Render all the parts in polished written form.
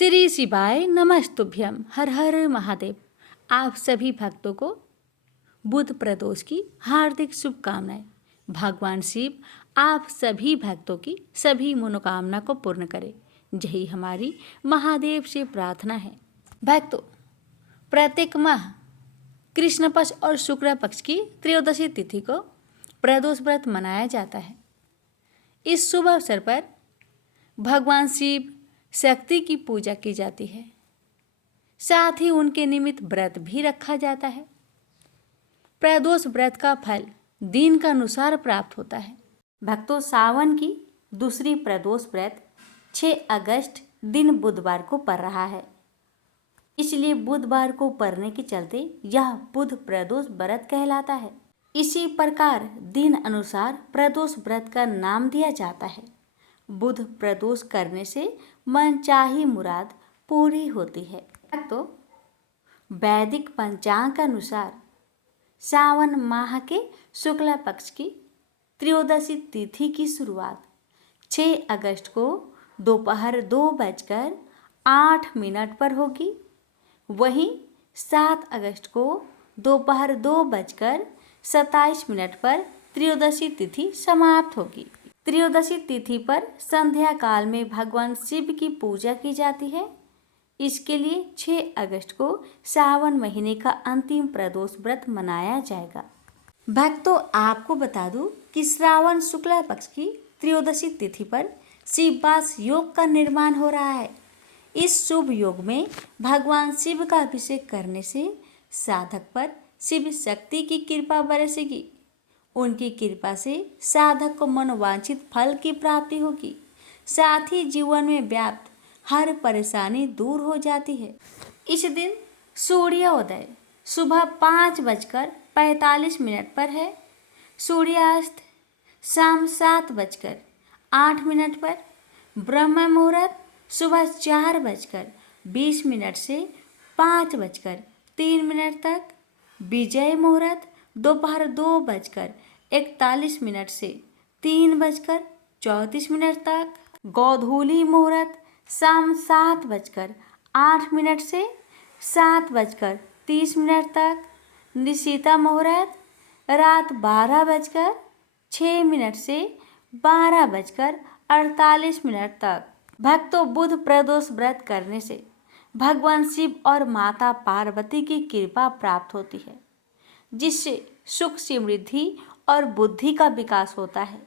श्री शिवाय नमस्तुभ्यम। हर हर महादेव। आप सभी भक्तों को बुध प्रदोष की हार्दिक शुभकामनाएं। भगवान शिव आप सभी भक्तों की सभी मनोकामना को पूर्ण करे, यही हमारी महादेव से प्रार्थना है। भक्तों, प्रत्येक माह कृष्ण पक्ष और शुक्ल पक्ष की त्रयोदशी तिथि को प्रदोष व्रत मनाया जाता है। इस शुभ अवसर पर भगवान शिव शक्ति की पूजा की जाती है, साथ ही उनके निमित्त व्रत भी रखा जाता है। प्रदोष व्रत का फल दिन का अनुसार प्राप्त होता है। भक्तों, सावन की दूसरी प्रदोष व्रत 6 अगस्त दिन बुधवार को पड़ रहा है, इसलिए बुधवार को पड़ने के चलते यह बुध प्रदोष व्रत कहलाता है। इसी प्रकार दिन अनुसार प्रदोष व्रत का नाम दिया जाता है। बुध प्रदोष करने से मनचाही मुराद पूरी होती है। तो वैदिक पंचांग के अनुसार सावन माह के शुक्ल पक्ष की त्रयोदशी तिथि की शुरुआत 6 अगस्त को दोपहर 2:08 पर होगी। वहीं 7 अगस्त को दोपहर 2:27 पर त्रयोदशी तिथि समाप्त होगी। त्रयोदशी तिथि पर संध्या काल में भगवान शिव की पूजा की जाती है। इसके लिए 6 अगस्त को सावन महीने का अंतिम प्रदोष व्रत मनाया जाएगा। भक्तों, आपको बता दूं कि श्रावण शुक्ल पक्ष की त्रयोदशी तिथि पर शिववास योग का निर्माण हो रहा है। इस शुभ योग में भगवान शिव का अभिषेक करने से साधक पर शिव शक्ति की कृपा बरसेगी। उनकी कृपा से साधक को मनोवांछित फल की प्राप्ति होगी, साथ ही जीवन में व्याप्त हर परेशानी दूर हो जाती है। इस दिन सूर्योदय सुबह 5:45 पर है। सूर्यास्त शाम 7:08 पर। ब्रह्म मुहूर्त सुबह 4:20 से 5:03 तक। विजय मुहूर्त दोपहर 2:41 से 3:34 तक। गोधूली मुहूर्त शाम 7:08 से 7:30 तक। निशीता मुहूर्त रात 12:06 से 12:48 तक। भक्तों, बुध प्रदोष व्रत करने से भगवान शिव और माता पार्वती की कृपा प्राप्त होती है, जिससे सुख समृद्धि और बुद्धि का विकास होता है।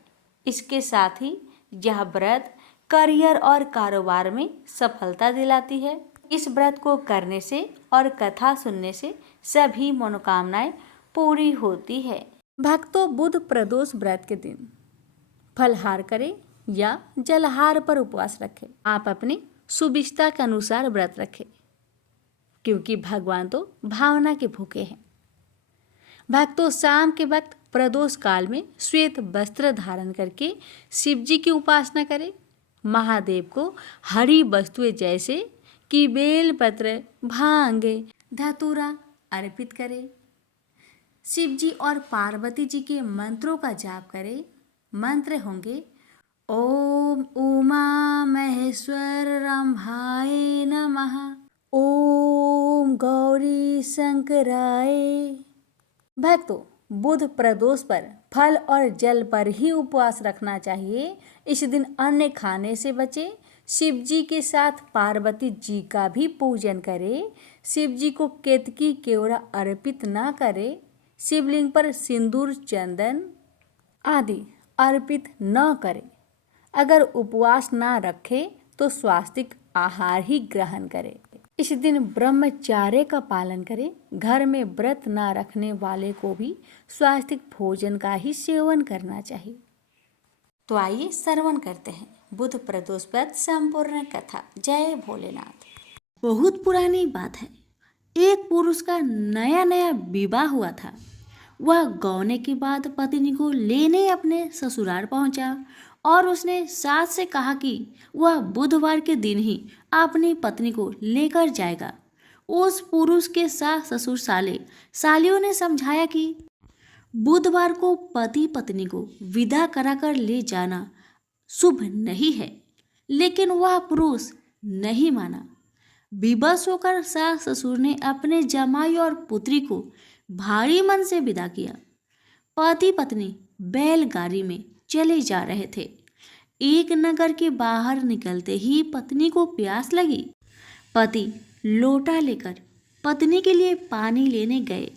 इसके साथ ही यह व्रत करियर और कारोबार में सफलता दिलाती है। इस व्रत को करने से और कथा सुनने से सभी मनोकामनाएं पूरी होती है। भक्तों, बुध प्रदोष व्रत के दिन फलहार करें या जलहार पर उपवास रखें। आप अपनी सुविधा के अनुसार व्रत रखें, क्योंकि भगवान तो भावना के भूखे हैं। भक्तों, शाम के वक्त प्रदोष काल में श्वेत वस्त्र धारण करके शिव जी की उपासना करें। महादेव को हरी वस्तुएं जैसे कि बेलपत्र, भांग, धतूरा अर्पित करें। शिव जी और पार्वती जी के मंत्रों का जाप करें। मंत्र होंगे ओम उमा महेश्वर रंभाए नमः, ओम गौरी शंकराय। भक्तों, बुध प्रदोष पर फल और जल पर ही उपवास रखना चाहिए। इस दिन अन्न खाने से बचें। शिव जी के साथ पार्वती जी का भी पूजन करें। शिव जी को केतकी केवड़ा अर्पित ना करें। शिवलिंग पर सिंदूर, चंदन आदि अर्पित न करें। अगर उपवास ना रखें तो स्वास्तिक आहार ही ग्रहण करें। इस दिन ब्रह्मचार्य का पालन करें। घर में व्रत ना रखने वाले को भी स्वास्तिक भोजन का ही सेवन करना चाहिए। तो आइए श्रवण करते हैं बुध प्रदोष व्रत संपूर्ण कथा। जय भोलेनाथ। बहुत पुरानी बात है। एक पुरुष का नया नया विवाह हुआ था। वह गौने के बाद पत्नी को लेने अपने ससुराल पहुंचा और उसने सास से कहा कि वह बुधवार के दिन ही अपनी पत्नी को लेकर जाएगा। उस पुरुष के सास, ससुर, सालियों ने समझाया कि बुधवार को पति पत्नी को विदा कराकर ले जाना शुभ नहीं है, लेकिन वह पुरुष नहीं माना। विवश होकर सास ससुर ने अपने जमाई और पुत्री को भारी मन से विदा किया। पति पत्नी बैलगाड़ी में चले जा रहे थे। एक नगर के बाहर निकलते ही पत्नी को प्यास लगी। पति लोटा लेकर पत्नी के लिए पानी लेने गए।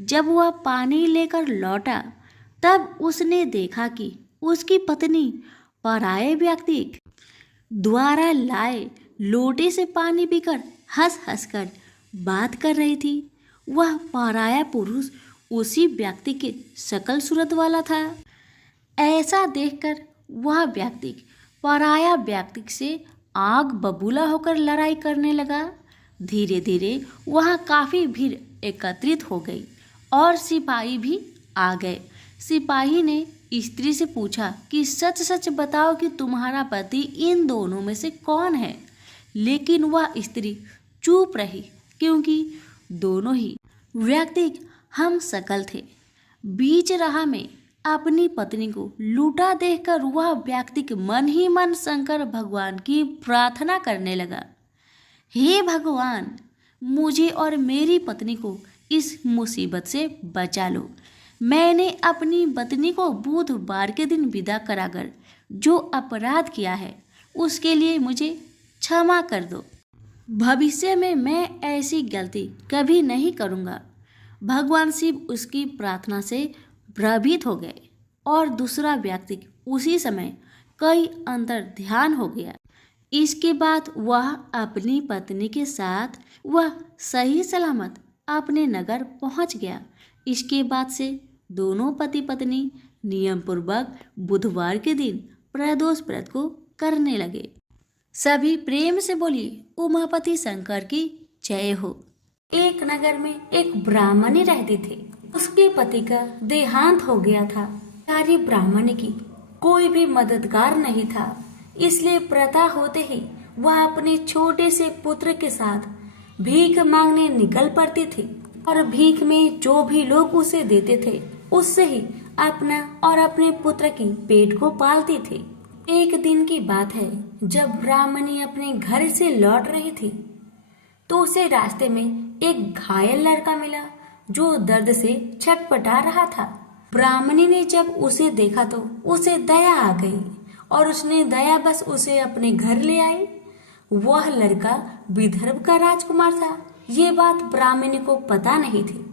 जब वह पानी लेकर लौटा तब उसने देखा कि उसकी पत्नी पराये व्यक्ति द्वारा लाए लोटे से पानी पीकर हंस हंस कर बात कर रही थी। वह पराया पुरुष उसी व्यक्ति के शकल सूरत वाला था। ऐसा देखकर वह व्यक्ति पराया व्यक्ति से आग बबूला होकर लड़ाई करने लगा। धीरे धीरे वहाँ काफ़ी भीड़ एकत्रित हो गई और सिपाही भी आ गए। सिपाही ने स्त्री से पूछा कि सच सच बताओ कि तुम्हारा पति इन दोनों में से कौन है। लेकिन वह स्त्री चुप रही, क्योंकि दोनों ही व्यक्ति हम शकल थे। बीच राह में अपनी पत्नी को लूटा देखकर वह व्यक्ति मन ही मन शंकर भगवान की प्रार्थना करने लगा, हे भगवान, मुझे और मेरी पत्नी को इस मुसीबत से बचा लो। मैंने अपनी पत्नी को बुधवार के दिन विदा कराकर जो अपराध किया है उसके लिए मुझे क्षमा कर दो। भविष्य में मैं ऐसी गलती कभी नहीं करूँगा। भगवान शिव उसकी प्रार्थना से भ्रमित हो गए और दूसरा व्यक्ति उसी समय कई अंतर ध्यान हो गया। इसके बाद वह अपनी पत्नी के साथ वह सही सलामत अपने नगर पहुंच गया। इसके बाद से दोनों पति पत्नी नियम पूर्वक बुधवार के दिन प्रदोष व्रत को करने लगे। सभी प्रेम से बोलिए उमापति शंकर की जय हो। एक नगर में एक ब्राह्मणी रहती थी। उसके पति का देहांत हो गया था। सारी ब्राह्मणी की कोई भी मददगार नहीं था, इसलिए प्रथा होते ही वह अपने छोटे से पुत्र के साथ भीख मांगने निकल पड़ती थी और भीख में जो भी लोग उसे देते थे उससे ही अपना और अपने पुत्र की पेट को पालती थी। एक दिन की बात है, जब ब्राह्मणी अपने घर से लौट रही थी तो उसे रास्ते में एक घायल लड़का मिला जो दर्द से छटपटा रहा था। ब्राह्मणी ने जब उसे देखा तो उसे दया आ गई और उसने दया बस उसे अपने घर ले आई। वह लड़का विदर्भ का राजकुमार था। ये बात ब्राह्मणी को पता नहीं थी।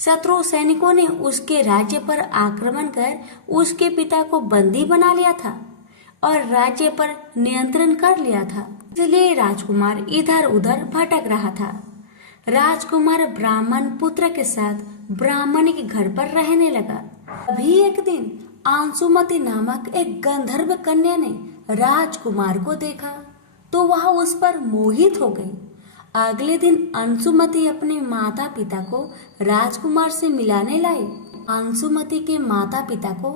शत्रु सैनिकों ने उसके राज्य पर आक्रमण कर उसके पिता को बंदी बना लिया था और राज्य पर नियंत्रण कर लिया था। इसलिए राजकुमार इधर उधर भटक रहा था। राजकुमार ब्राह्मण पुत्र के साथ ब्राह्मणी के घर पर रहने लगा। अभी एक दिन अंशुमति नामक एक गंधर्व कन्या ने राजकुमार को देखा तो वह उस पर मोहित हो गई। अगले दिन अंशुमति अपने माता पिता को राजकुमार से मिलाने लाई। अंशुमति के माता पिता को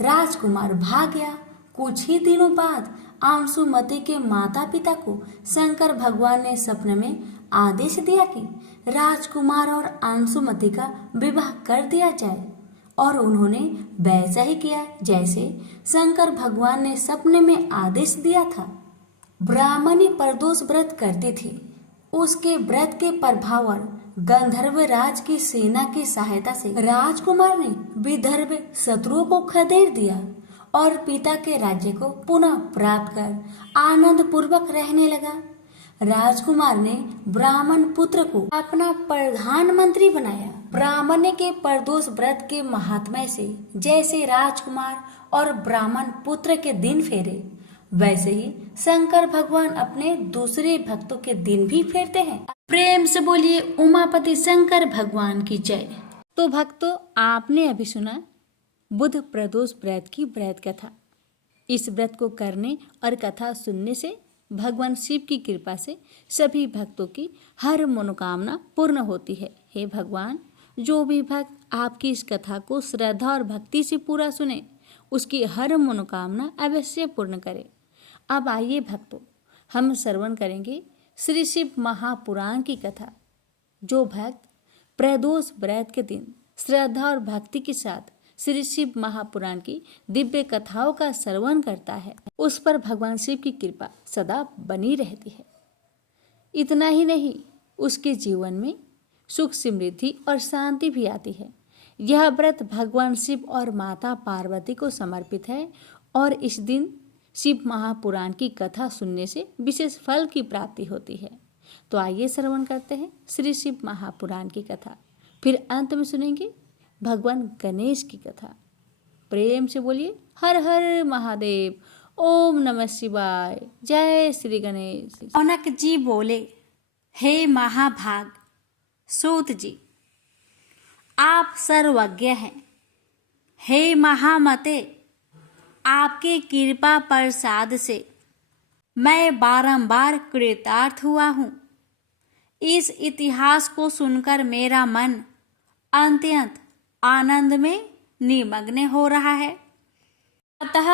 राजकुमार भाग गया। कुछ ही दिनों बाद अंशुमति के माता पिता को शंकर भगवान ने सपने में आदेश दिया कि राजकुमार और अंशुमति का विवाह कर दिया जाए और उन्होंने वैसा ही किया जैसे शंकर भगवान ने सपने में आदेश दिया था। ब्राह्मणी प्रदोष व्रत करती थी। उसके व्रत के प्रभाव और गंधर्व राज की सेना की सहायता से राजकुमार ने विदर्भ शत्रुओं को खदेड़ दिया और पिता के राज्य को पुनः प्राप्त कर आनंद पूर्वक रहने लगा। राजकुमार ने ब्राह्मण पुत्र को अपना प्रधानमंत्री बनाया। ब्राह्मण के प्रदोष व्रत के महात्म्य से जैसे राजकुमार और ब्राह्मण पुत्र के दिन फेरे, वैसे ही शंकर भगवान अपने दूसरे भक्तों के दिन भी फेरते हैं। प्रेम से बोलिए उमापति शंकर भगवान की जय। तो भक्तों, आपने अभी सुना बुध प्रदोष व्रत की व्रत कथा। इस व्रत को करने और कथा सुनने से भगवान शिव की कृपा से सभी भक्तों की हर मनोकामना पूर्ण होती है। हे भगवान, जो भी भक्त आपकी इस कथा को श्रद्धा और भक्ति से पूरा सुने उसकी हर मनोकामना अवश्य पूर्ण करे। अब आइए भक्तों, हम श्रवण करेंगे श्री शिव महापुराण की कथा। जो भक्त प्रदोष व्रत के दिन श्रद्धा और भक्ति के साथ श्री शिव महापुराण की दिव्य कथाओं का श्रवण करता है उस पर भगवान शिव की कृपा सदा बनी रहती है। इतना ही नहीं, उसके जीवन में सुख, समृद्धि और शांति भी आती है। यह व्रत भगवान शिव और माता पार्वती को समर्पित है और इस दिन शिव महापुराण की कथा सुनने से विशेष फल की प्राप्ति होती है। तो आइए श्रवण करते हैं श्री शिव महापुराण की कथा। फिर अंत में सुनेंगे भगवान गणेश की कथा। प्रेम से बोलिए हर हर महादेव, ओम नमः शिवाय, जय श्री गणेश। रौनक जी बोले, हे महाभाग सूत जी, आप सर्वज्ञ हैं। हे महामते, आपके कृपा प्रसाद से मैं बारंबार कृतार्थ हुआ हूँ। इस इतिहास को सुनकर मेरा मन अत्यंत आनंद में निमग्न हो रहा है। अतः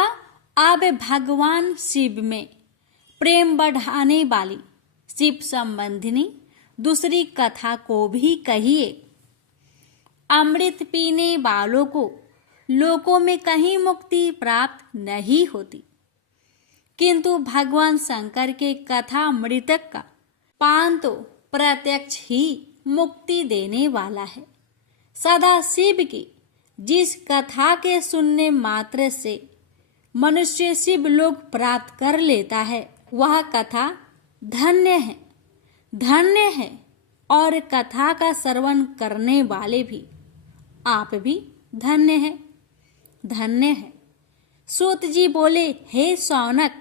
अब भगवान शिव में प्रेम बढ़ाने वाली शिव संबंधिनी दूसरी कथा को भी कहिए। अमृत पीने वालों को लोकों में कहीं मुक्ति प्राप्त नहीं होती, किंतु भगवान शंकर के कथा मृतक का पान तो प्रत्यक्ष ही मुक्ति देने वाला है। सदा शिव की जिस कथा के सुनने मात्र से मनुष्य शिव लोक प्राप्त कर लेता है, वह कथा धन्य है, धन्य है। और कथा का श्रवण करने वाले भी, आप भी धन्य हैं, धन्य है। सूत जी बोले, हे शौनक,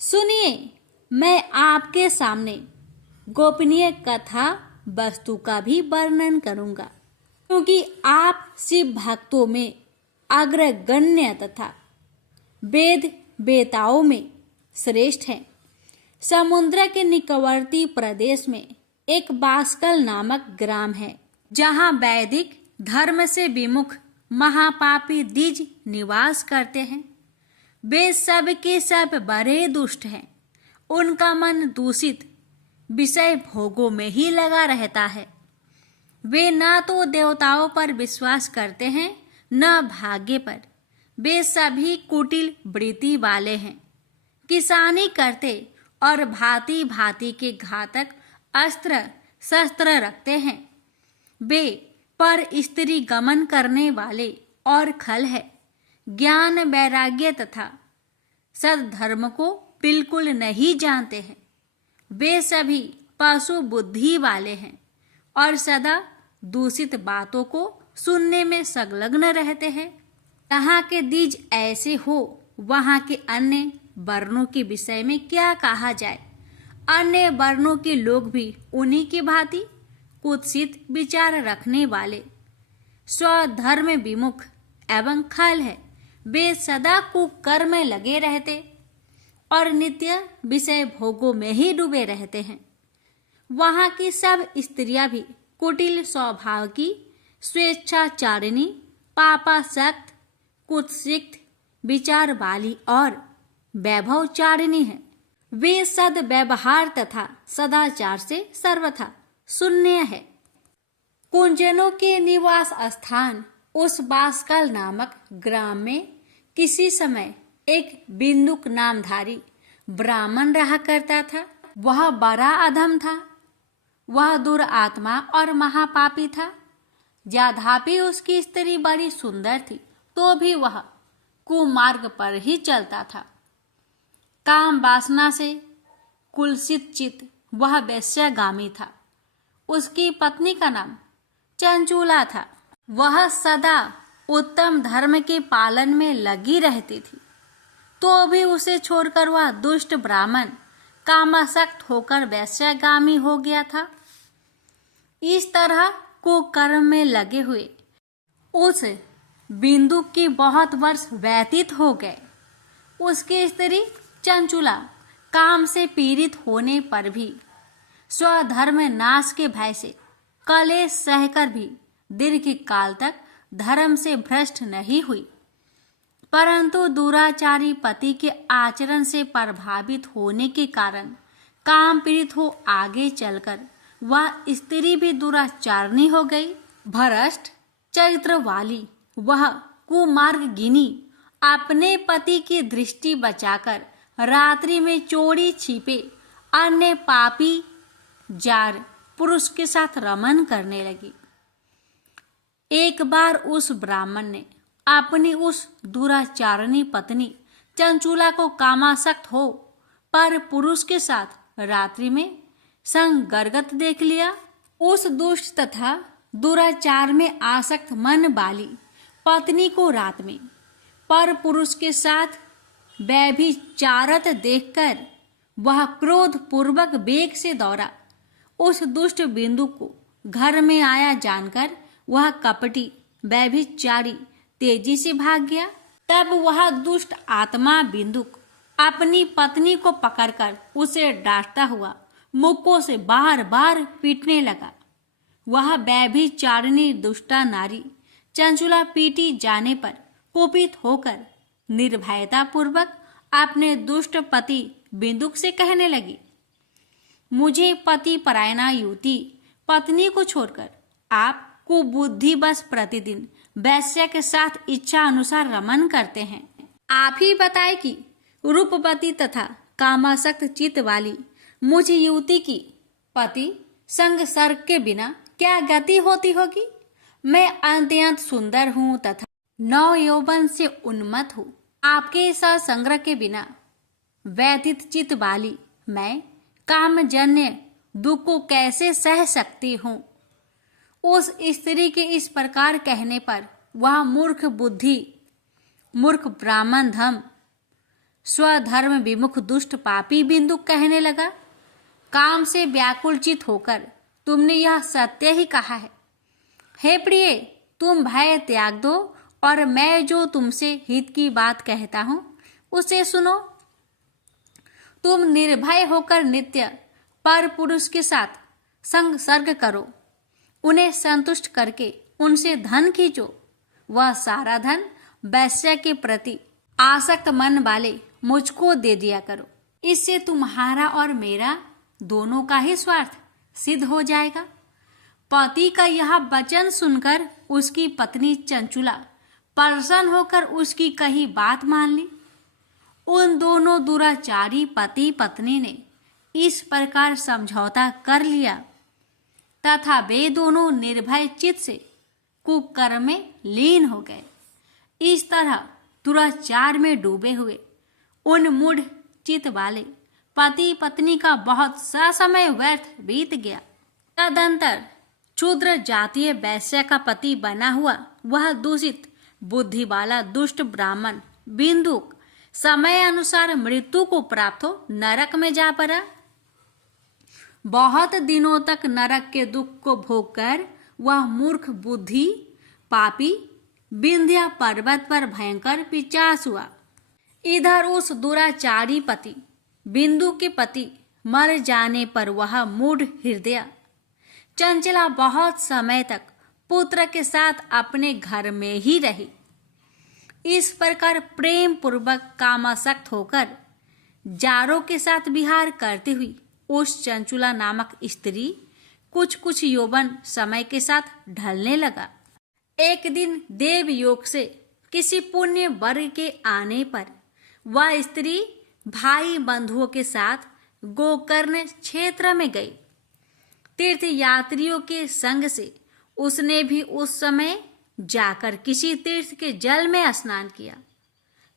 सुनिए, मैं आपके सामने गोपनीय कथा वस्तु का भी वर्णन करूंगा, क्योंकि आप शिव भक्तों में अग्रगण्य तथा वेद वेताओं में श्रेष्ठ हैं। समुद्र के निकटवर्ती प्रदेश में एक बास्कल नामक ग्राम है, जहां वैदिक धर्म से विमुख महापापी द्विज निवास करते हैं। वे सब के सब बड़े दुष्ट हैं। उनका मन दूषित विषय भोगों में ही लगा रहता है। वे न तो देवताओं पर विश्वास करते हैं, न भाग्य पर। वे सभी कुटिल वृत्ति वाले हैं। किसानी करते और भांति भांति के घातक अस्त्र शस्त्र रखते हैं। वे पर स्त्री गमन करने वाले और खल है। ज्ञान, वैराग्य तथा सद्धर्म को बिल्कुल नहीं जानते हैं। वे सभी पशु बुद्धि वाले हैं और सदा दूषित बातों को सुनने में संलग्न रहते हैं। यहाँ के द्विज ऐसे हो, वहाँ के अन्य वर्णों के विषय में क्या कहा जाए। अन्य वर्णों के लोग भी उन्हीं की भांति कुत्सित विचार रखने वाले, स्वधर्म विमुख एवं खल है। वे सदा कुकर्म में लगे रहते और नित्य विषय भोगों में ही डूबे रहते हैं। वहाँ की सब स्त्रियां भी कुटिल स्वभाव की, स्वेच्छाचारिणी, पापासक्त, कुत्सित विचार वाली और वैभवचारिणी है। वे सद व्यवहार तथा सदाचार से सर्वथा शून्य है। कुंजनों के निवास स्थान उस बास्कल नामक ग्राम में किसी समय एक बिंदुक नामधारी ब्राह्मण रहा करता था। वह बड़ा अधम था। वह दुरात्मा और महापापी था। यद्यपि उसकी स्त्री बड़ी सुंदर थी, तो भी वह कुमार्ग पर ही चलता था। काम वासना से कुलसित चित वह वैश्यगामी था। उसकी पत्नी का नाम चंचूला था। वह सदा उत्तम धर्म के पालन में लगी रहती थी, तो भी उसे छोड़कर वह दुष्ट ब्राह्मण कामासक्त होकर वैश्यगामी हो गया था। इस तरह कुकर्म में लगे हुए उस बिंदु के बहुत वर्ष व्यतीत हो गए। उसकी स्त्री चंचूला काम से पीड़ित होने पर भी स्वधर्म नाश के भय से कलेश सहकर भी दीर्घ काल तक धर्म से भ्रष्ट नहीं हुई, परंतु दुराचारी पति के आचरण से प्रभावित होने के कारण काम पीड़ित हो आगे चलकर वह स्त्री भी दुराचारणी हो गई। भ्रष्ट चरित्र वाली वह कुमार्गिनी अपने पति की दृष्टि बचाकर रात्रि में चोरी छिपे अन्य पापी जार पुरुष के साथ रमन करने लगी। एक बार उस ब्राह्मण ने अपनी उस दुराचारणी पत्नी चंचूला को कामासक्त हो पर पुरुष के साथ रात्रि में संगरगत देख लिया। उस दुष्ट तथा दुराचार में आसक्त मन वाली पत्नी को रात में पर पुरुष के साथ व्यभिचारत देखकर वह क्रोध पूर्वक वेग से दौड़ा। उस दुष्ट बिंदु को घर में आया जानकर वह कपटी व्यभिचारी तेजी से भाग गया। तब वह दुष्ट आत्मा बिंदुक अपनी पत्नी को पकड़कर उसे डांटता हुआ मुक्कों से बार बार पीटने लगा। वह व्यभिचारिणी दुष्टा नारी चंचुला पीटी जाने पर कुपित होकर निर्भयता पूर्वक अपने दुष्ट पति बिंदुक से कहने लगी, मुझे पति परायणा युवती पत्नी को छोड़कर आप कुबुद्धि बस प्रतिदिन वैश्य के साथ इच्छा अनुसार रमन करते हैं। आप ही बताए कि रूपवती तथा कामासक्त चित्त वाली मुझ युवती की पति संग सर्ग के बिना क्या गति होती होगी। मैं अत्यंत सुंदर हूँ तथा नव यौवन से उन्मत्त हूँ। आपके साथ संग्रह के बिना व्यथित चित्त वाली मैं कामजन्य दुख को कैसे सह सकती हूँ। उस स्त्री के इस प्रकार कहने पर वह मूर्ख बुद्धि, मूर्ख ब्राह्मण धम, स्वधर्म विमुख दुष्ट पापी बिंदु कहने लगा, काम से व्याकुलचित होकर तुमने यह सत्य ही कहा है। हे प्रिय, तुम भय त्याग दो और मैं जो तुमसे हित की बात कहता हूँ उसे सुनो। तुम निर्भय होकर नित्य पर पुरुष के साथ संसर्ग करो, उन्हें संतुष्ट करके उनसे धन खींचो। वह सारा धन वैश्य के प्रति आसक्त मन वाले मुझको दे दिया करो। इससे तुम्हारा और मेरा दोनों का ही स्वार्थ सिद्ध हो जाएगा। पति का यह वचन सुनकर उसकी पत्नी चंचुला प्रसन्न होकर उसकी कही बात मान ली। उन दोनों दुराचारी पति पत्नी ने इस प्रकार समझौता कर लिया तथा वे दोनों निर्भय चित्त से कुकर्म में लीन हो गए। इस तरह दुराचार में डूबे हुए उन मूढ़ चित्त वाले पति पत्नी का बहुत सा समय व्यर्थ बीत गया। तदंतर क्षुद्र जातीय वैश्य का पति बना हुआ वह दूषित बुद्धि वाला दुष्ट ब्राह्मण बिंदुक समय अनुसार मृत्यु को प्राप्त हो नरक में जा पड़ा। बहुत दिनों तक नरक के दुख को भोगकर वह मूर्ख बुद्धि पापी विंध्या पर्वत पर भयंकर पिचास हुआ। इधर उस दुराचारी पति बिंदु के पति मर जाने पर वह मूढ़ हृदय चंचला बहुत समय तक पुत्र के साथ अपने घर में ही रही। इस प्रकार प्रेम पूर्वक कामासक्त होकर जारों के साथ विहार करती हुई उस चंचुला नामक स्त्री कुछ यौवन समय के साथ ढलने लगा। एक दिन देव योग से किसी पुण्य वर्ग के आने पर वह स्त्री भाई बंधुओं के साथ गोकर्ण क्षेत्र में गई। तीर्थ यात्रियों के संग से उसने भी उस समय जाकर किसी तीर्थ के जल में स्नान किया।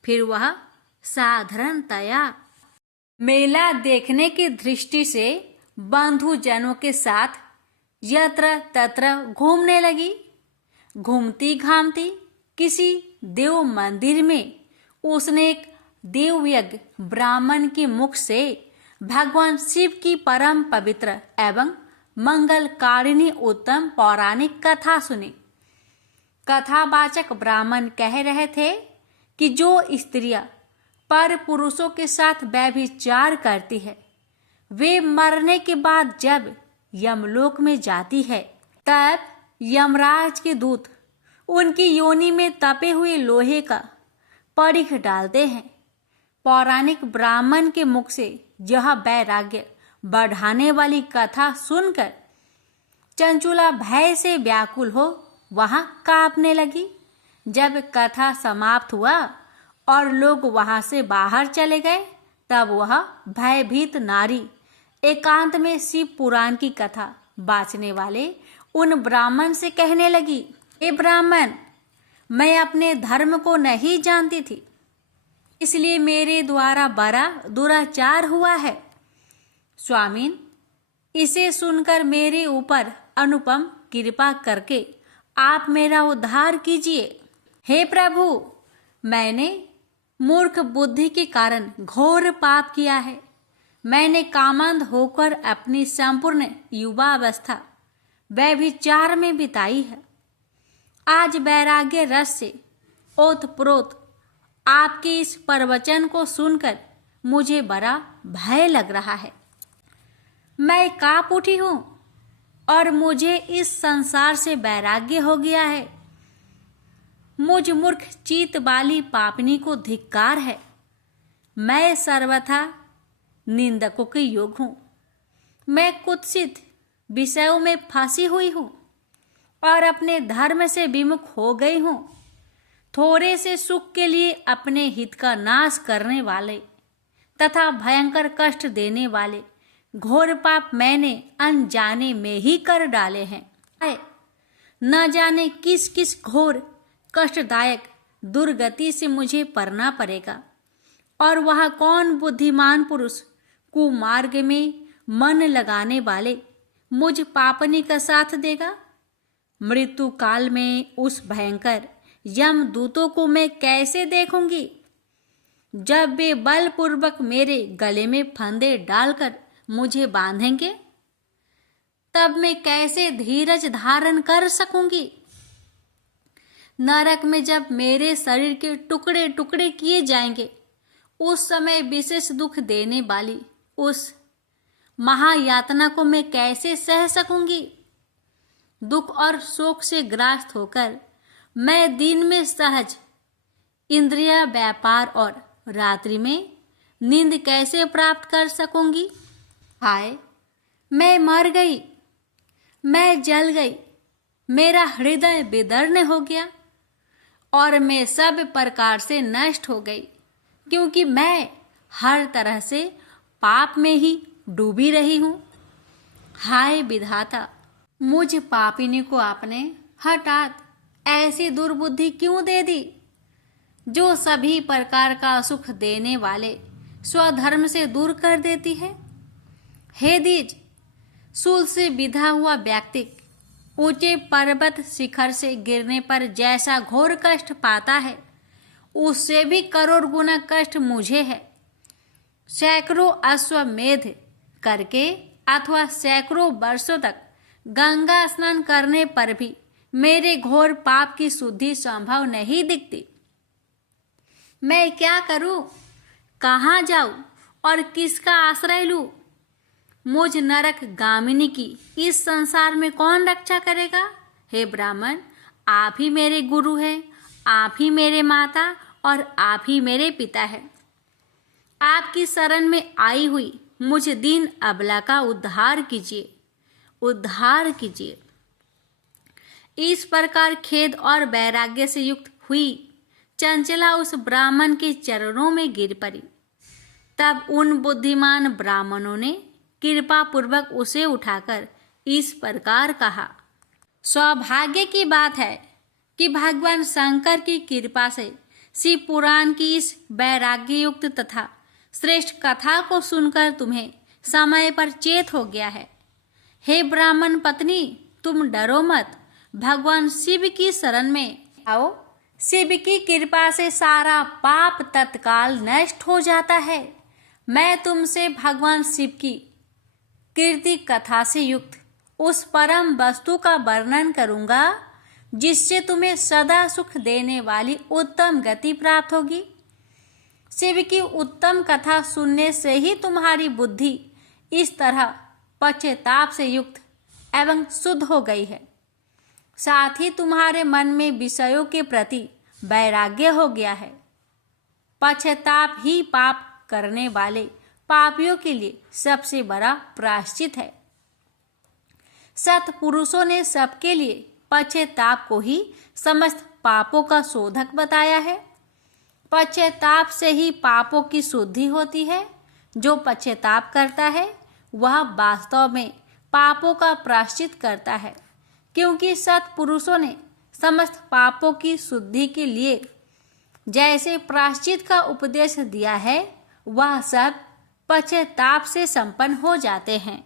फिर वह साधारणतया मेला देखने की दृष्टि से बंधुजनों के साथ यत्र तत्र घूमने लगी। घूमती घामती किसी देव मंदिर में उसने एक देवयज्ञ ब्राह्मण के मुख से भगवान शिव की परम पवित्र एवं मंगलकारिणी उत्तम पौराणिक कथा सुनी। कथावाचक ब्राह्मण कह रहे थे कि जो स्त्रियां पर पुरुषों के साथ व्यभिचार करती है वे मरने के बाद जब यमलोक में जाती है तब यमराज के दूत उनकी योनि में तपे हुए लोहे का परीख डालते हैं। पौराणिक ब्राह्मण के मुख से यह वैराग्य बढ़ाने वाली कथा सुनकर चंचुला भय से व्याकुल हो वहां कांपने लगी। जब कथा समाप्त हुआ और लोग वहां से बाहर चले गए तब वह भयभीत नारी एकांत में शिव पुराण की कथा बाँचने वाले उन ब्राह्मण से कहने लगी, हे ब्राह्मण, मैं अपने धर्म को नहीं जानती थी, इसलिए मेरे द्वारा बड़ा दुराचार हुआ है। स्वामीन, इसे सुनकर मेरे ऊपर अनुपम कृपा करके आप मेरा उद्धार कीजिए। हे प्रभु, मैंने मूर्ख बुद्धि के कारण घोर पाप किया है। मैंने कामंद होकर अपनी संपूर्ण युवा अवस्था व्यभिचार में बिताई है। आज वैराग्य रस से ओतप्रोत आपके इस प्रवचन को सुनकर मुझे बड़ा भय लग रहा है। मैं कांप उठी हूँ और मुझे इस संसार से वैराग्य हो गया है। मुझ मूर्ख चित वाली पापनी को धिक्कार है। मैं सर्वथा निंदकों के योग हूँ। मैं कुत्सित विषयों में फंसी हुई हूँ और अपने धर्म से विमुख हो गई हूँ। थोड़े से सुख के लिए अपने हित का नाश करने वाले तथा भयंकर कष्ट देने वाले घोर पाप मैंने अनजाने में ही कर डाले हैं। न जाने किस किस घोर कष्टदायक दुर्गति से मुझे पड़ना पड़ेगा और वह कौन बुद्धिमान पुरुष कुमार्ग में मन लगाने वाले मुझ पापनी का साथ देगा। मृत्यु काल में उस भयंकर यमदूतों को मैं कैसे देखूंगी जब वे बलपूर्वक मेरे गले में फंदे डालकर मुझे बांधेंगे? तब मैं कैसे धीरज धारण कर सकूंगी? नरक में जब मेरे शरीर के टुकड़े टुकड़े किए जाएंगे, उस समय विशेष दुख देने वाली उस महायातना को मैं कैसे सह सकूंगी? दुख और शोक से ग्रास्त होकर मैं दिन में सहज इंद्रिय व्यापार और रात्रि में नींद कैसे प्राप्त कर सकूंगी? हाय, मैं मर गई, मैं जल गई, मेरा हृदय विदीर्ण हो गया और मैं सब प्रकार से नष्ट हो गई, क्योंकि मैं हर तरह से पाप में ही डूबी रही हूँ। हाय विधाता, मुझ पापिनी को आपने हठात ऐसी दुर्बुद्धि क्यों दे दी, जो सभी प्रकार का सुख देने वाले स्वधर्म से दूर कर देती है। हे द्विज, शूल से विधा हुआ व्यक्ति ऊंचे पर्वत शिखर से गिरने पर जैसा घोर कष्ट पाता है, उससे भी करोड़ गुना कष्ट मुझे है। सैकड़ों अश्वमेध करके अथवा सैकड़ों वर्षों तक गंगा स्नान करने पर भी मेरे घोर पाप की शुद्धि संभव नहीं दिखती। मैं क्या करूं, कहाँ जाऊं और किसका आश्रय लूं? मुझ नरक गामिनी की इस संसार में कौन रक्षा करेगा? हे ब्राह्मण, आप ही मेरे गुरु हैं, आप ही मेरे माता और आप ही मेरे पिता हैं। आपकी शरण में आई हुई मुझ दीन अबला का उद्धार कीजिए, उद्धार कीजिए। इस प्रकार खेद और वैराग्य से युक्त हुई चंचला उस ब्राह्मण के चरणों में गिर पड़ी। तब उन बुद्धिमान ब्राह्मणों ने कृपा पूर्वक उसे उठाकर इस प्रकार कहा, सौभाग्य की बात है कि भगवान शंकर की कृपा से शिव पुराण की इस वैराग्य युक्त तथा श्रेष्ठ कथा को सुनकर तुम्हें समय पर चेत हो गया है। हे ब्राह्मण पत्नी, तुम डरो मत, भगवान शिव की शरण में आओ। शिव की कृपा से सारा पाप तत्काल नष्ट हो जाता है। मैं तुमसे भगवान शिव की कीर्ति कथा से युक्त उस परम वस्तु का वर्णन करूंगा, जिससे तुम्हें सदा सुख देने वाली उत्तम गति प्राप्त होगी। शिव की उत्तम कथा सुनने से ही तुम्हारी बुद्धि इस तरह पश्चाताप से युक्त एवं शुद्ध हो गई है। साथ ही तुम्हारे मन में विषयों के प्रति वैराग्य हो गया है। पश्चाताप ही पाप करने वाले पापियों के लिए सबसे बड़ा प्रायश्चित है। सत्पुरुषों ने सबके लिए पश्चाताप को ही समस्त पापों का शोधक बताया है। पश्चाताप से ही पापों की शुद्धि होती है। जो पश्चाताप करता है वह वास्तव में पापों का प्रायश्चित करता है, क्योंकि सत्पुरुषों ने समस्त पापों की शुद्धि के लिए जैसे प्रायश्चित का उपदेश दिया है, वह सब पश्चाताप से संपन्न हो जाते हैं।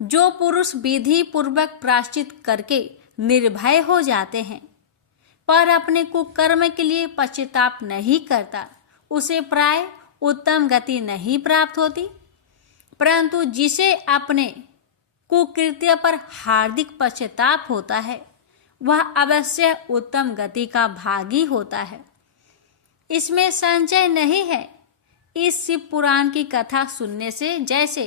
जो पुरुष विधि पूर्वक प्रायश्चित करके निर्भय हो जाते हैं पर अपने कुकर्म के लिए पश्चाताप नहीं करता, उसे प्राय उत्तम गति नहीं प्राप्त होती। परंतु जिसे अपने कुकृत्य पर हार्दिक पश्चाताप होता है, वह अवश्य उत्तम गति का भागी होता है। इसमें संशय नहीं है। इस शिव पुराण की कथा सुनने से जैसे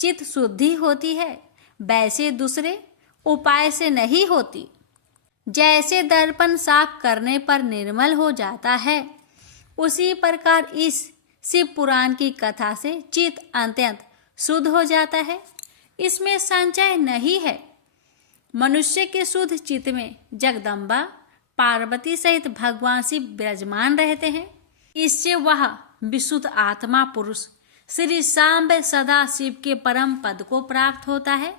चित्त शुद्धि होती है, वैसे दूसरे उपाय से नहीं होती। जैसे दर्पण साफ करने पर निर्मल हो जाता है, उसी प्रकार इस शिव पुराण की कथा से चित्त अत्यंत शुद्ध हो जाता है। इसमें संशय नहीं है। मनुष्य के शुद्ध चित्त में जगदम्बा पार्वती सहित भगवान शिव विराजमान रहते हैं। इससे वह विशुद्ध आत्मा पुरुष श्री सांब सदा शिव के परम पद को प्राप्त होता है।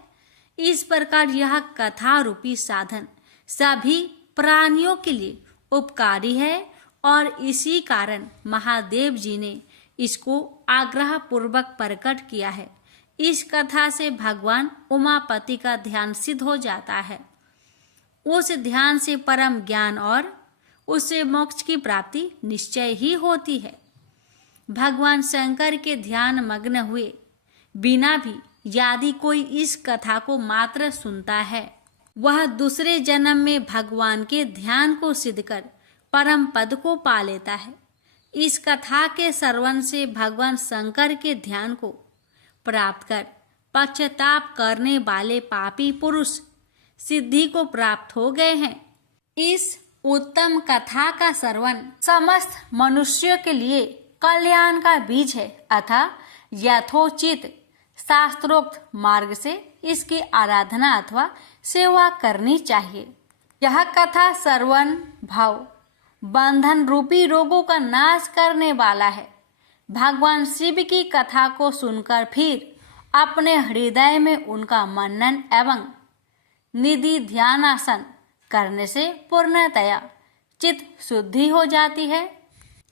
इस प्रकार यह कथा रूपी साधन सभी प्राणियों के लिए उपकारी है और इसी कारण महादेव जी ने इसको आग्रह पूर्वक प्रकट किया है। इस कथा से भगवान उमापति का ध्यान सिद्ध हो जाता है। उस ध्यान से परम ज्ञान और उससे मोक्ष की प्राप्ति निश्चय ही होती है। भगवान शंकर के ध्यान मग्न हुए बिना भी यदि कोई इस कथा को मात्र सुनता है, वह दूसरे जन्म में भगवान के ध्यान को सिद्ध कर परम पद को पा लेता है। इस कथा के श्रवण से भगवान शंकर के ध्यान को प्राप्त कर पश्चाताप करने वाले पापी पुरुष सिद्धि को प्राप्त हो गए हैं। इस उत्तम कथा का श्रवण समस्त मनुष्यों के लिए कल्याण का बीज है, अतः यथोचित शास्त्रोक्त मार्ग से इसकी आराधना अथवा सेवा करनी चाहिए। यह कथा श्रवण भाव बंधन रूपी रोगों का नाश करने वाला है। भगवान शिव की कथा को सुनकर फिर अपने हृदय में उनका मनन एवं निधि ध्यानासन करने से पूर्णतया चित्त शुद्धि हो जाती है।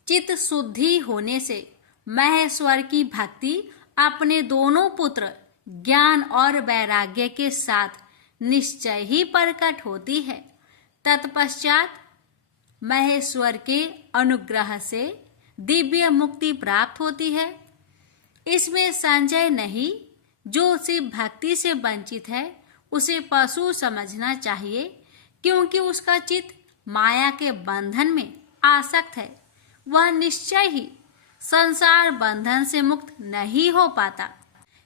चित्त शुद्धि होने से महेश्वर की भक्ति अपने दोनों पुत्र ज्ञान और वैराग्य के साथ निश्चय ही प्रकट होती है। तत्पश्चात महेश्वर के अनुग्रह से दिव्य मुक्ति प्राप्त होती है। इसमें संशय नहीं। जो शिव भक्ति से वंचित है, उसे पशु समझना चाहिए, क्योंकि उसका चित्त माया के बंधन में आसक्त है। वह निश्चय ही संसार बंधन से मुक्त नहीं हो पाता।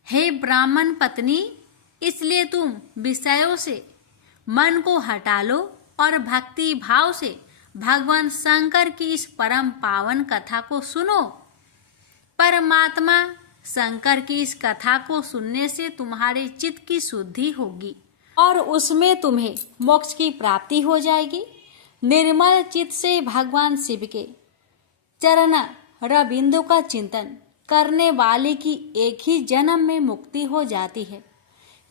हे ब्राह्मण पत्नी, इसलिए तुम विषयों से मन को हटा लो और भक्ति भाव से भगवान शंकर की इस परम पावन कथा को सुनो। परमात्मा शंकर की इस कथा को सुनने से तुम्हारे चित्त की शुद्धि होगी और उसमें तुम्हें मोक्ष की प्राप्ति हो जाएगी। निर्मल चित्त से भगवान शिव के चरण रविंदु का चिंतन करने वाले की एक ही जन्म में मुक्ति हो जाती है।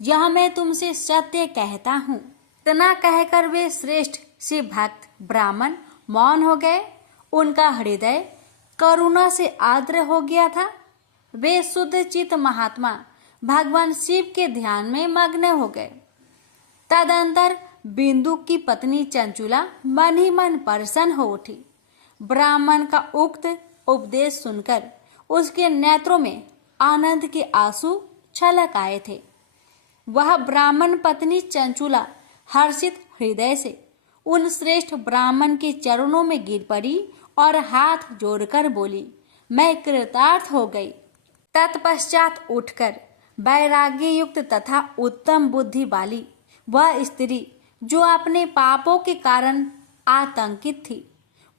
यह मैं तुमसे सत्य कहता हूँ। इतना कहकर वे श्रेष्ठ शिव भक्त ब्राह्मण मौन हो गए। उनका हृदय करुणा से आर्द्र हो गया था। वे शुद्ध चित्त महात्मा भगवान शिव के ध्यान में मग्न हो गए। तदंतर बिंदु की पत्नी चंचुला मन ही मन प्रसन्न हो उठी। ब्राह्मण का उक्त उपदेश सुनकर उसके नेत्रों में आनंद के आंसू छलक आए थे। वह ब्राह्मण पत्नी चंचुला हर्षित हृदय से उन श्रेष्ठ ब्राह्मण के चरणों में गिर पड़ी और हाथ जोड़कर बोली, मैं कृतार्थ हो गई। तत्पश्चात उठकर वैराग्य युक्त तथा उत्तम बुद्धि वाली वह स्त्री जो अपने पापों के कारण आतंकित थी,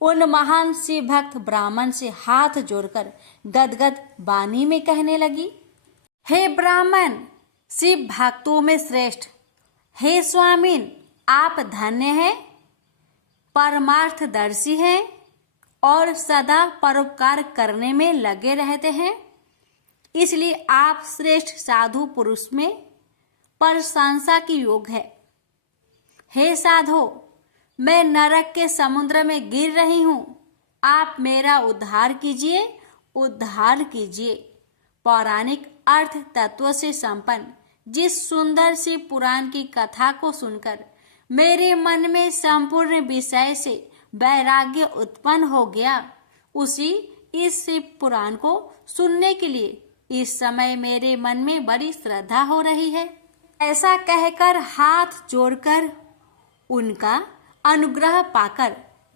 उन महान शिव भक्त ब्राह्मण से हाथ जोड़कर गदगद वाणी में कहने लगी, हे ब्राह्मण, शिव भक्तों में श्रेष्ठ, हे स्वामीन, आप धन्य हैं, परमार्थदर्शी हैं और सदा परोपकार करने में लगे रहते हैं। इसलिए आप श्रेष्ठ साधु पुरुष में प्रशंसा की योग्य है। हे साधो, मैं नरक के समुद्र में गिर रही हूं, आप मेरा उद्धार कीजिए, उद्धार कीजिए। पौराणिक अर्थ तत्व से संपन्न जिस सुंदर सी पुराण की कथा को सुनकर मेरे मन में संपूर्ण विषय से वैराग्य उत्पन्न हो गया, उसी इस शिव पुराण को सुनने के लिए इस समय मेरे मन में बड़ी श्रद्धा हो रही है। ऐसा कहकर हाथ जोड़कर उनका अनुग्रह पाकर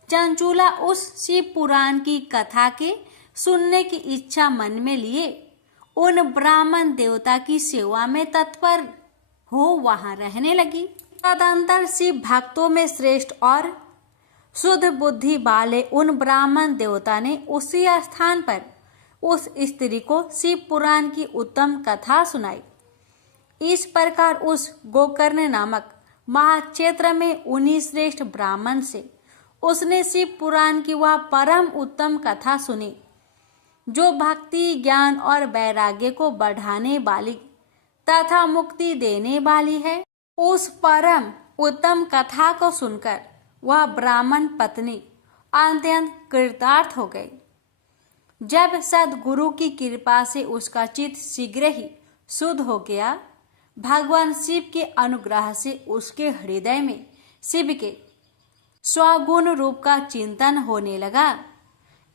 चंचूला उस शिव पुराण की कथा के सुनने की इच्छा मन में लिए उन ब्राह्मण देवता की सेवा में तत्पर हो वहां रहने लगी। तदंतर शिव भक्तों में श्रेष्ठ और शुद्ध बुद्धि वाले उन ब्राह्मण देवता ने उसी स्थान पर उस स्त्री को शिव पुराण की उत्तम कथा सुनाई। इस प्रकार उस गोकर्ण नामक महाक्षेत्र में उन्हीं श्रेष्ठ ब्राह्मण से उसने शिव पुराण की वह परम उत्तम कथा सुनी, जो भक्ति, ज्ञान और वैराग्य को बढ़ाने वाली तथा मुक्ति देने वाली है। उस परम उत्तम कथा को सुनकर वह ब्राह्मण पत्नी अत्यंत कृतार्थ हो गई। जब सद्गुरु की कृपा से उसका चित्त शीघ्र ही शुद्ध हो गया, भगवान शिव के अनुग्रह से उसके हृदय में शिव के स्वगुण रूप का चिंतन होने लगा।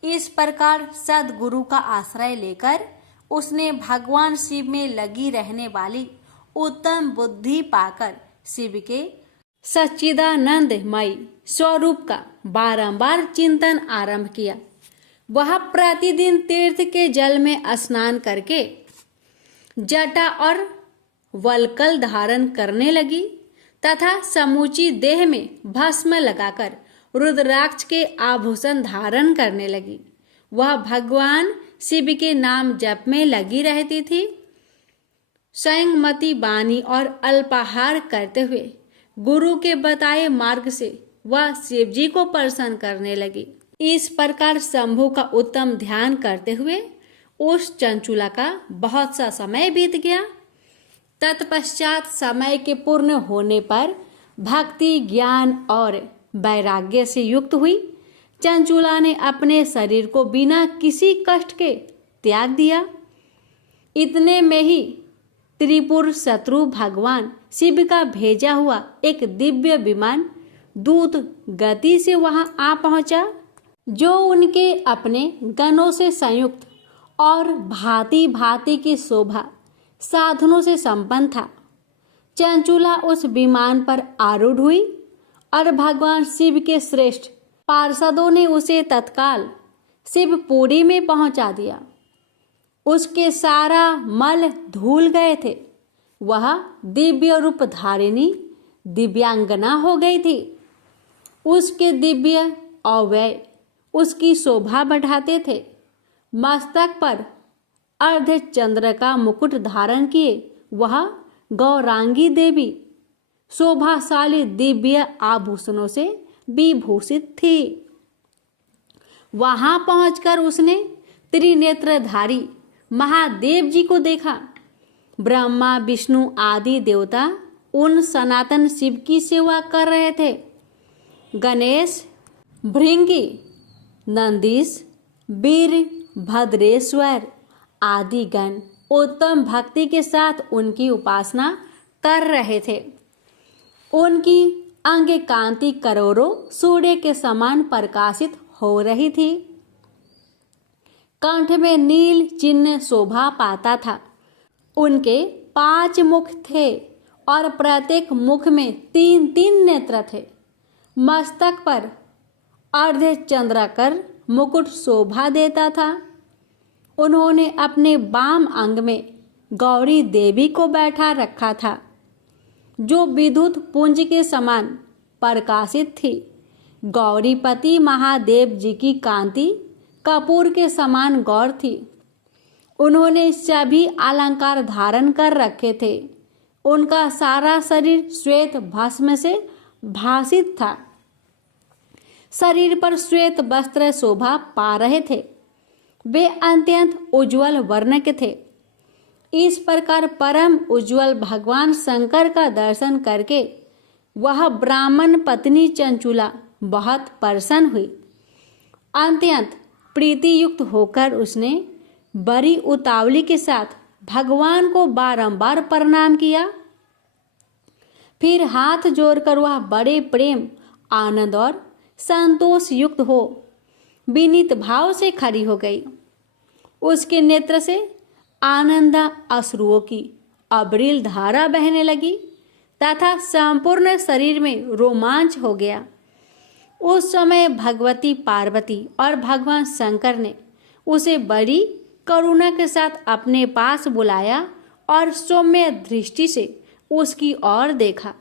इस प्रकार सद्गुरु का आश्रय लेकर उसने भगवान शिव में लगी रहने वाली उत्तम बुद्धि पाकर शिव के सच्चिदानंदमय स्वरूप का बारंबार चिंतन आरंभ किया। वह प्रतिदिन तीर्थ के जल में स्नान करके जटा और वल्कल धारण करने लगी तथा समूची देह में भस्म लगाकर रुद्राक्ष के आभूषण धारण करने लगी। वह भगवान शिव के नाम जप में लगी रहती थी। संयमती बानी और अल्पाहार करते हुए गुरु के बताए मार्ग से वह शिव जी को प्रसन्न करने लगी। इस प्रकार शंभु का उत्तम ध्यान करते हुए उस चंचुला का बहुत सा समय बीत गया। तत्पश्चात समय के पूर्ण होने पर भक्ति, ज्ञान और वैराग्य से युक्त हुई चंचुला ने अपने शरीर को बिना किसी कष्ट के त्याग दिया। इतने में ही त्रिपुर शत्रु भगवान शिव का भेजा हुआ एक दिव्य विमान दूत गति से वहां आ पहुंचा, जो उनके अपने गणों से संयुक्त और भांति भांति की शोभा साधनों से संपन्न था। चंचुला उस विमान पर आरूढ़ हुई और भगवान शिव के श्रेष्ठ पार्षदों ने उसे तत्काल शिवपुरी में पहुंचा दिया। उसके सारा मल धुल गए थे। वह दिव्य रूप धारिणी दिव्यांगना हो गई थी। उसके दिव्य अवयव उसकी शोभा बढ़ाते थे। मस्तक पर अर्ध चंद्र का मुकुट धारण किए वह गौरांगी देवी शोभाशाली दिव्य आभूषणों से विभूषित थी। वहां पहुंचकर उसने त्रिनेत्रधारी महादेव जी को देखा। ब्रह्मा, विष्णु आदि देवता उन सनातन शिव की सेवा कर रहे थे। गणेश, भृंगी, नंदीश, वीरभद्रेश्वर आदि गण उत्तम भक्ति के साथ उनकी उपासना कर रहे थे। उनकी अंग कांति करोड़ों सूर्य के समान प्रकाशित हो रही थी। कंठ में नील चिन्ह शोभा पाता था। उनके 5 मुख थे और प्रत्येक मुख में 3-3 नेत्र थे। मस्तक पर अर्ध चंद्राकर मुकुट शोभा देता था। उन्होंने अपने वाम अंग में गौरी देवी को बैठा रखा था, जो विद्युत पुंज के समान प्रकाशित थी। गौरीपति महादेव जी की कांति कपूर के समान गौर थी। उन्होंने सभी अलंकार धारण कर रखे थे। उनका सारा शरीर श्वेत भस्म से भासित था। शरीर पर श्वेत वस्त्र शोभा पा रहे थे। वे अत्यंत उज्जवल वर्ण के थे। इस प्रकार परम उज्जवल भगवान शंकर का दर्शन करके वह ब्राह्मण पत्नी चंचुला बहुत प्रसन्न हुई। अत्यंत प्रीति युक्त होकर उसने बड़ी उतावली के साथ भगवान को बारंबार प्रणाम किया। फिर हाथ जोड़कर वह बड़े प्रेम, आनंद और संतोष युक्त हो विनीत भाव से खड़ी हो गई। उसके नेत्र से आनंद अश्रुओं की अविरल धारा बहने लगी तथा संपूर्ण शरीर में रोमांच हो गया। उस समय भगवती पार्वती और भगवान शंकर ने उसे बड़ी करुणा के साथ अपने पास बुलाया और सौम्य दृष्टि से उसकी ओर देखा।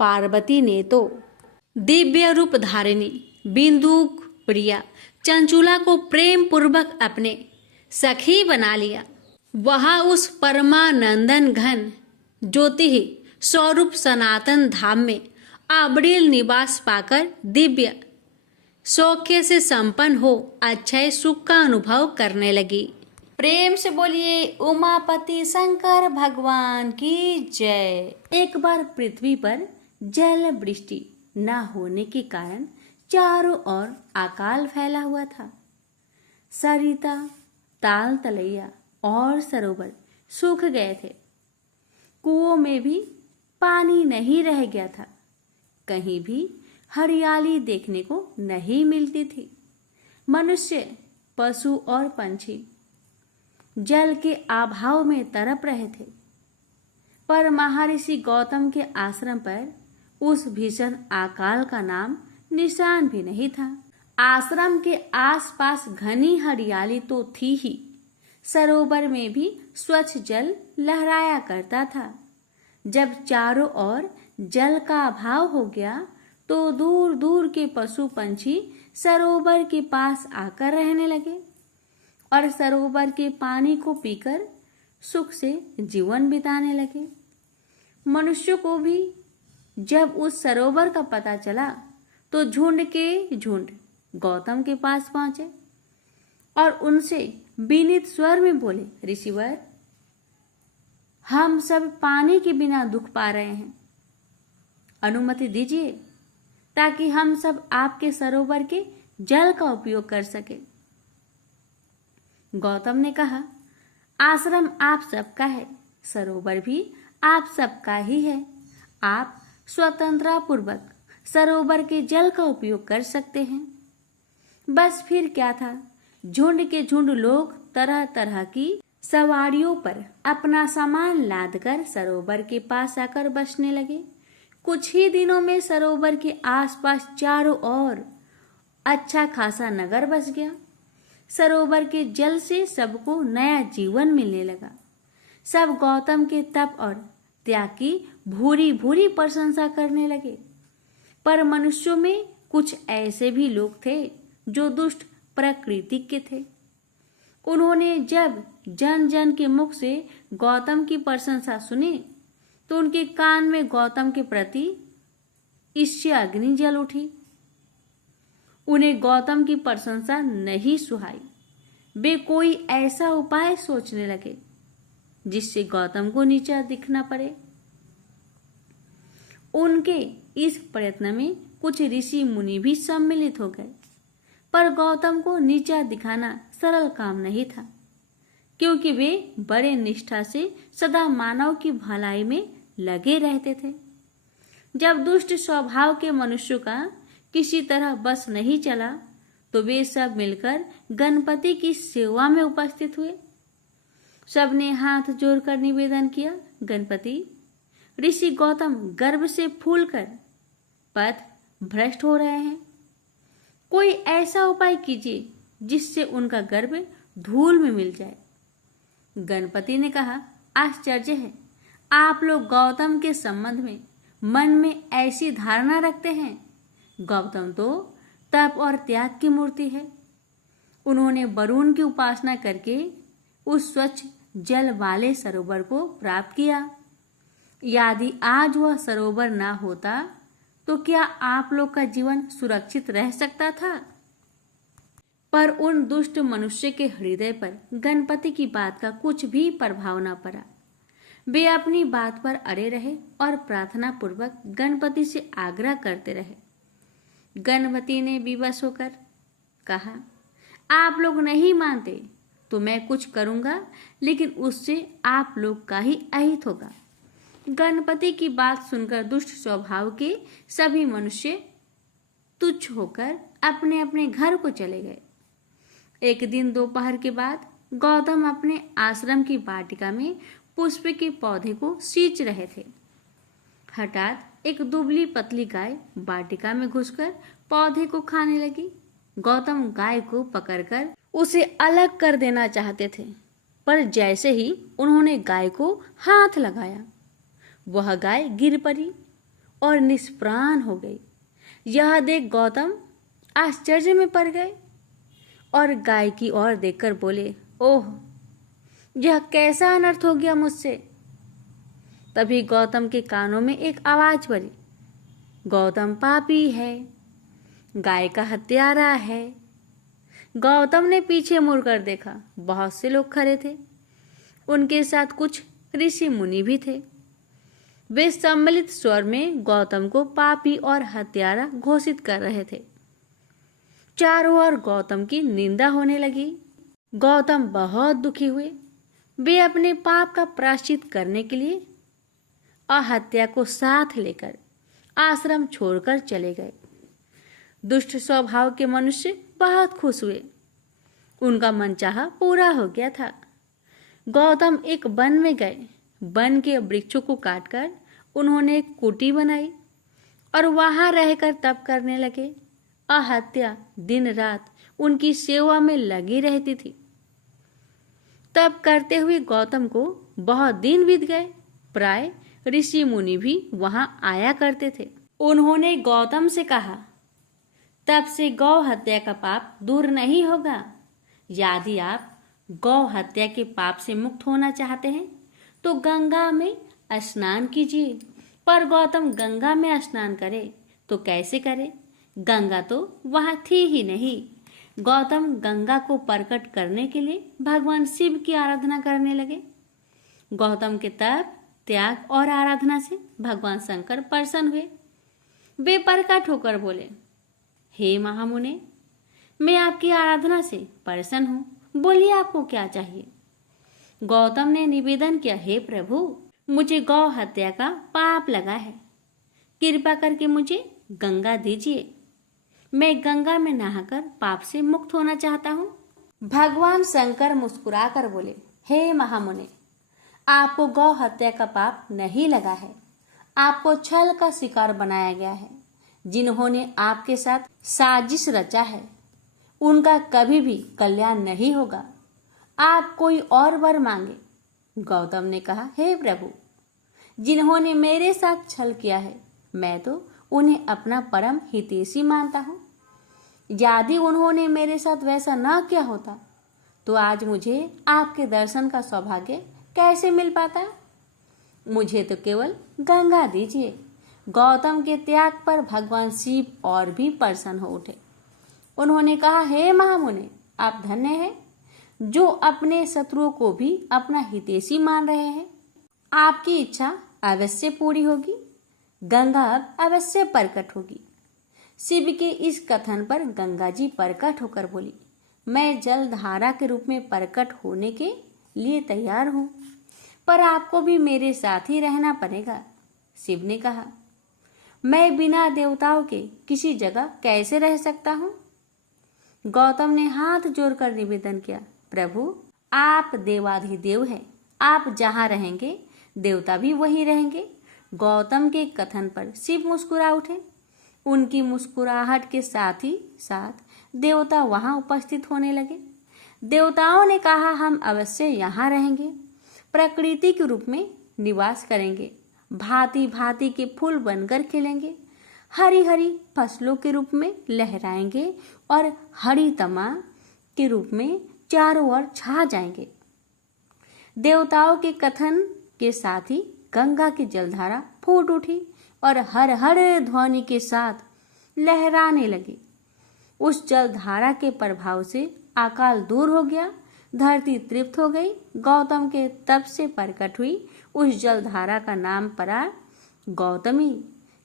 पार्वती ने तो दिव्य रूप धारिणी बिंदुक प्रिया चंचुला को प्रेम पूर्वक अपने सखी बना लिया। वह उस परमानंदन घन ज्योति स्वरूप सनातन धाम में अविरल निवास पाकर दिव्य सौख्य से संपन्न हो अक्षय सुख का अनुभव करने लगी। प्रेम से बोलिए उमापति शंकर भगवान की जय। एक बार पृथ्वी पर जल वृष्टि न होने के कारण चारों ओर अकाल फैला हुआ था। सरिता, ताल तलैया और सरोवर सूख गए थे। कुओं में भी पानी नहीं रह गया था। कहीं भी हरियाली देखने को नहीं मिलती थी। मनुष्य, पशु और पंछी जल के अभाव में तड़प रहे थे। पर महर्षि गौतम के आश्रम पर उस भीषण अकाल का नाम निशान भी नहीं था। आश्रम के आसपास घनी हरियाली तो थी ही, सरोवर में भी स्वच्छ जल लहराया करता था। जब चारों ओर जल का अभाव हो गया तो दूर दूर के पशु पंछी सरोवर के पास आकर रहने लगे और सरोवर के पानी को पीकर सुख से जीवन बिताने लगे। मनुष्य को भी जब उस सरोवर का पता चला तो झुंड के झुंड गौतम के पास पहुंचे और उनसे विनीत स्वर में बोले, ऋषिवर, हम सब पानी के बिना दुख पा रहे हैं। अनुमति दीजिए ताकि हम सब आपके सरोवर के जल का उपयोग कर सके। गौतम ने कहा, आश्रम आप सबका है, सरोवर भी आप सबका ही है। आप स्वतंत्रता पूर्वक सरोवर के जल का उपयोग कर सकते हैं। बस फिर क्या था, झुंड के झुंड लोग तरह तरह की सवारियों पर अपना सामान लादकर सरोवर के पास आकर बसने लगे। कुछ ही दिनों में सरोवर के आसपास चारों ओर अच्छा खासा नगर बस गया। सरोवर के जल से सबको नया जीवन मिलने लगा। सब गौतम के तप और त्याग की भूरी भूरी प्रशंसा करने लगे। पर मनुष्यों में कुछ ऐसे भी लोग थे जो दुष्ट प्रकृति के थे। उन्होंने जब जन जन के मुख से गौतम की प्रशंसा सुनी तो उनके कान में गौतम के प्रति ईर्ष्या अग्नि जल उठी। उन्हें गौतम की प्रशंसा नहीं सुहाई। वे कोई ऐसा उपाय सोचने लगे जिससे गौतम को नीचा दिखना पड़े। उनके इस प्रयत्न में कुछ ऋषि मुनि भी सम्मिलित हो गए। पर गौतम को नीचा दिखाना सरल काम नहीं था, क्योंकि वे बड़े निष्ठा से सदा मानव की भलाई में लगे रहते थे। जब दुष्ट स्वभाव के मनुष्यों का किसी तरह बस नहीं चला तो वे सब मिलकर गणपति की सेवा में उपस्थित हुए। सबने हाथ जोड़कर निवेदन किया, गणपति, ऋषि गौतम गर्व से फूलकर पथ भ्रष्ट हो रहे हैं। कोई ऐसा उपाय कीजिए जिससे उनका गर्व धूल में मिल जाए। गणपति ने कहा, आश्चर्य है, आप लोग गौतम के संबंध में मन में ऐसी धारणा रखते हैं। गौतम तो तप और त्याग की मूर्ति है। उन्होंने वरुण की उपासना करके उस स्वच्छ जल वाले सरोवर को प्राप्त किया। यदि आज वह सरोवर ना होता तो क्या आप लोग का जीवन सुरक्षित रह सकता था? पर उन दुष्ट मनुष्य के हृदय पर गणपति की बात का कुछ भी प्रभाव न पड़ा। वे अपनी बात पर अड़े रहे और प्रार्थना पूर्वक गणपति से आग्रह करते रहे। गणपति ने विवश होकर कहा, आप लोग नहीं मानते तो मैं कुछ करूंगा, लेकिन उससे आप लोग का ही अहित होगा। गणपति की बात सुनकर दुष्ट स्वभाव के सभी मनुष्य तुच्छ होकर अपने अपने घर को चले गए। एक दिन दोपहर के बाद गौतम अपने आश्रम की वाटिका में पुष्प के पौधे को सींच रहे थे। हठात एक दुबली पतली गाय वाटिका में घुसकर पौधे को खाने लगी। गौतम गाय को पकड़कर उसे अलग कर देना चाहते थे, पर जैसे ही उन्होंने गाय को हाथ लगाया, वह गाय गिर पड़ी और निष्प्राण हो गई। यह देख गौतम आश्चर्य में पड़ गए और गाय की ओर देखकर बोले, ओह, यह कैसा अनर्थ हो गया मुझसे। तभी गौतम के कानों में एक आवाज पड़ी, गौतम पापी है, गाय का हत्यारा है। गौतम ने पीछे मुड़कर देखा, बहुत से लोग खड़े थे। उनके साथ कुछ ऋषि मुनि भी थे। वे सम्मिलित स्वर में गौतम को पापी और हत्यारा घोषित कर रहे थे। चारों ओर गौतम की निंदा होने लगी। गौतम बहुत दुखी हुए। वे अपने पाप का प्रायश्चित करने के लिए हत्या को साथ लेकर आश्रम छोड़कर चले गए। दुष्ट स्वभाव के मनुष्य बहुत खुश हुए। उनका मनचाहा पूरा हो गया था। गौतम एक वन में गए। वन के वृक्षों को काटकर उन्होंने एक कुटी बनाई और वहां रहकर तप करने लगे। हत्या दिन रात उनकी सेवा में लगी रहती थी। तप करते हुए गौतम को बहुत दिन बीत गए। प्राय ऋषि मुनि भी वहां आया करते थे। उन्होंने गौतम से कहा, तब से गौ हत्या का पाप दूर नहीं होगा। यदि आप गौ हत्या के पाप से मुक्त होना चाहते हैं तो गंगा में स्नान कीजिए। पर गौतम गंगा में स्नान करे तो कैसे करे? गंगा तो वहां थी ही नहीं। गौतम गंगा को प्रकट करने के लिए भगवान शिव की आराधना करने लगे। गौतम के तप, त्याग और आराधना से भगवान शंकर प्रसन्न हुए। वे प्रकट होकर बोले, हे महामुने, मैं आपकी आराधना से प्रसन्न हूँ, बोलिए आपको क्या चाहिए। गौतम ने निवेदन किया, हे प्रभु, मुझे गौ हत्या का पाप लगा है, कृपा करके मुझे गंगा दीजिए। मैं गंगा में नहाकर पाप से मुक्त होना चाहता हूँ। भगवान शंकर मुस्कुराकर बोले, हे महामुने, आपको गौ हत्या का पाप नहीं लगा है। आपको छल का शिकार बनाया गया है। जिन्होंने आपके साथ साजिश रचा है उनका कभी भी कल्याण नहीं होगा। आप कोई और वर मांगे। गौतम ने कहा, हे प्रभु, जिन्होंने मेरे साथ छल किया है मैं तो उन्हें अपना परम हितैषी मानता हूँ। यदि उन्होंने मेरे साथ वैसा न किया होता तो आज मुझे आपके दर्शन का सौभाग्य कैसे मिल पाता। मुझे तो केवल गंगा दीजिए। गौतम के त्याग पर भगवान शिव और भी प्रसन्न हो उठे। उन्होंने कहा, हे महामुने, आप धन्य हैं जो अपने शत्रुओं को भी अपना हितैषी मान रहे हैं। आपकी इच्छा अवश्य पूरी होगी। गंगा अब अवश्य प्रकट होगी। शिव के इस कथन पर गंगा जी प्रकट होकर बोली, मैं जल धारा के रूप में प्रकट होने के लिए तैयार हूँ, पर आपको भी मेरे साथ ही रहना पड़ेगा। शिव ने कहा, मैं बिना देवताओं के किसी जगह कैसे रह सकता हूँ। गौतम ने हाथ जोड़कर निवेदन किया, प्रभु, आप देवाधिदेव हैं। आप जहाँ रहेंगे देवता भी वहीं रहेंगे। गौतम के कथन पर शिव मुस्कुरा उठे। उनकी मुस्कुराहट के साथ ही साथ देवता वहां उपस्थित होने लगे। देवताओं ने कहा, हम अवश्य यहाँ रहेंगे, प्रकृति के रूप में निवास करेंगे, भांति भांति के फूल बनकर खिलेंगे, हरी हरी फसलों के रूप में लहराएंगे और हरी तमा के रूप में चारों ओर छा जाएंगे। देवताओं के कथन के साथ ही गंगा की जलधारा फूट उठी और हर हर ध्वनि के साथ लहराने लगी। उस जलधारा के प्रभाव से अकाल दूर हो गया, धरती तृप्त हो गई। गौतम के तप से प्रकट हुई उस जलधारा का नाम पड़ा गौतमी।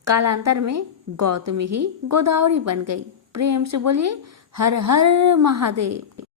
कालांतर में गौतमी ही गोदावरी बन गई। प्रेम से बोलिए हर हर महादेव।